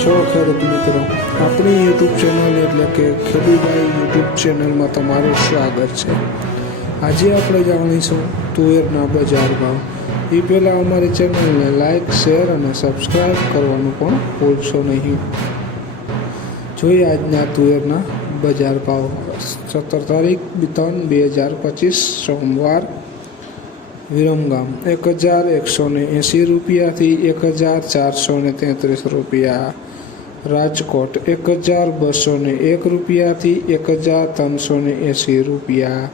છો ખેડૂત મિત્રો, આપણી યુટ્યુબ ચેનલ એટલે કે ખેડૂતભાઈ યુટ્યુબ ચેનલમાં તમારું સ્વાગત છે. આજે આપણે જાણીશું તુવેરના બજાર ભાવ. એ પહેલાં અમારી ચેનલને લાઇક શેર અને સબસ્ક્રાઈબ કરવાનું પણ ભૂલશો નહીં. જોઈએ આજના તુવેરના બજાર ભાવ. સત્તર તારીખ ત્રણ, બે હજાર પચીસ, સોમવાર. વિરમગામ એક હજાર એકસો ને એંસી રૂપિયાથી એક હજાર ચારસો ને તેત્રીસ રૂપિયા રાજકોટ એક હજાર બસો ને એક રૂપિયાથી એક હજાર ત્રણસો ને એંસી રૂપિયા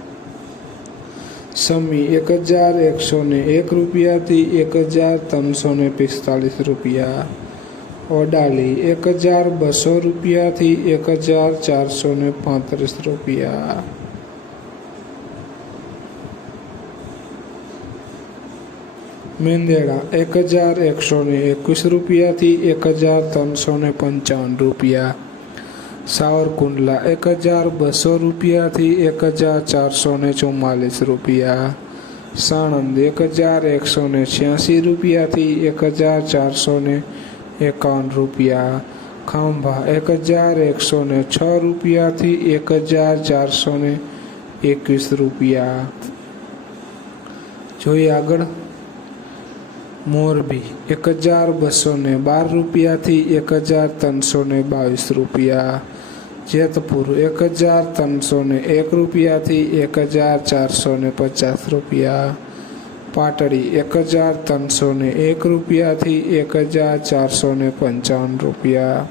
સમી એક હજાર એકસો ને એક રૂપિયાથી એક હજાર ત્રણસો ને પિસ્તાલીસ રૂપિયા ઓડાલી એક હજાર બસો રૂપિયાથી એક હજાર ચારસો ને પાંત્રીસ રૂપિયા મેંદેડા એક હજાર એકસો ને એકવીસ રૂપિયાથી એક હજાર ત્રણસો ને પંચાવન રૂપિયા. સાવરકુંડલા એક હજાર બસો રૂપિયાથી એક હજાર ચારસો ને ચુમ્માલીસ રૂપિયા. સાણંદ એક હજાર એકસો ને છ્યાસી રૂપિયાથી એક હજાર ચારસો ને એકાવન રૂપિયા. ખાંભા એક હજાર એકસો ને છ રૂપિયાથી એક હજાર ચારસો ને એકવીસ રૂપિયા. જોઈએ આગળ. મોરબી એક હજાર બસો ને બાર રૂપિયાથી એક હજાર ત્રણસો ને બાવીસ રૂપિયા જેતપુર એક હજાર ત્રણસો ને એક રૂપિયાથી એક હજાર ચારસો ને પચાસ રૂપિયા પાટડી એક હજાર ત્રણસો ને એક રૂપિયાથી એક હજાર ચારસો ને પંચાવન રૂપિયા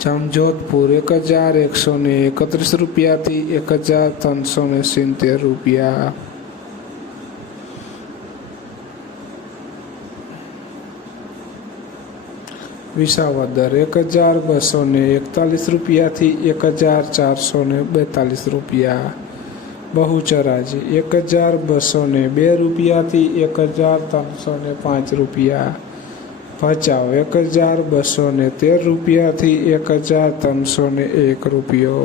જામજોધપુર એક હજાર એકસો ને એકત્રીસ રૂપિયાથી એક હજાર ત્રણસો ને સિત્તેર રૂપિયા વિસાવદર એક હજાર બસો ને એકતાલીસ રૂપિયાથી એક હજાર ચારસો ને બેતાલીસ રૂપિયા બહુચરાજી એક હજાર બસો ને બે રૂપિયાથી એક હજાર ત્રણસો ને પાંચ રૂપિયા ભચાઉ એક હજાર બસો ને તેર રૂપિયાથી એક હજાર ત્રણસો ને એક રૂપિયો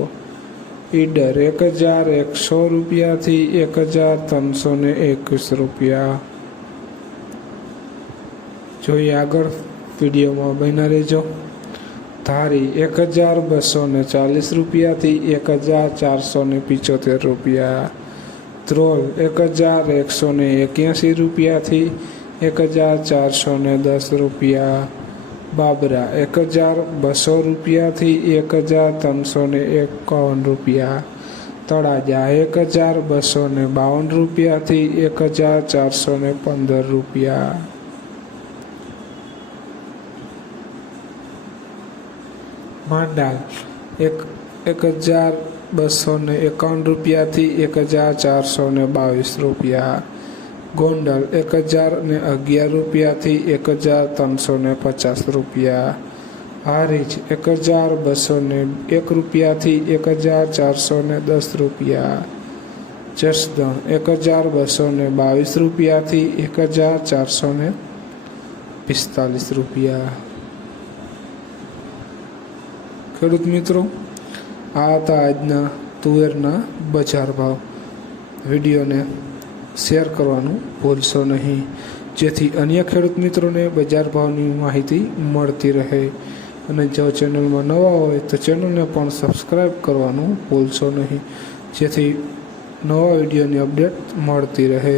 ઈડર એક હજાર એકસો રૂપિયાથી એક હજાર ત્રણસો ને એકવીસ રૂપિયા જોઈએ આગળ વિડીયોમાં બન્યા રહેજો. ધારી એક હજાર બસો ને ચાલીસ રૂપિયાથી એક હજાર ચારસો ને પિચોતેર રૂપિયા. ત્રોલ એક હજાર એકસો ને એક્યાસી રૂપિયાથી એક હજાર ચારસો ને દસ રૂપિયા. બાબરા એક હજાર બસો રૂપિયાથી એક હજાર ત્રણસો ને એકાવન રૂપિયા. તળાજા એક હજાર બસો ને બાવન રૂપિયાથી એક હજાર ચારસો ને પંદર રૂપિયા. માંડાલ એક એક હજાર બસો ને એકાવન રૂપિયાથી એક હજાર ચારસો ને બાવીસ રૂપિયા ગોંડલ એક હજાર ને અગિયાર રૂપિયાથી એક હજાર ત્રણસો ને પચાસ રૂપિયા હારીજ એક હજાર બસો ને એક રૂપિયાથી એક હજાર ચારસો ને દસ રૂપિયા જસદણ એક હજાર બસો ને બાવીસ રૂપિયાથી એક હજાર ચારસો ને પિસ્તાલીસ રૂપિયા ખેડૂત મિત્રો, આ હતા આજના તુવેરના બજાર ભાવ. વિડીયોને શેર કરવાનું ભૂલશો નહીં. જેથી અન્ય ખેડૂત મિત્રોને બજાર ભાવની માહિતી મળતી રહે. અને જો ચેનલમાં નવા હોય તો ચેનલને પણ સબસ્ક્રાઈબ કરવાનું ભૂલશો નહીં. જેથી નવા વિડીયોની અપડેટ મળતી રહે.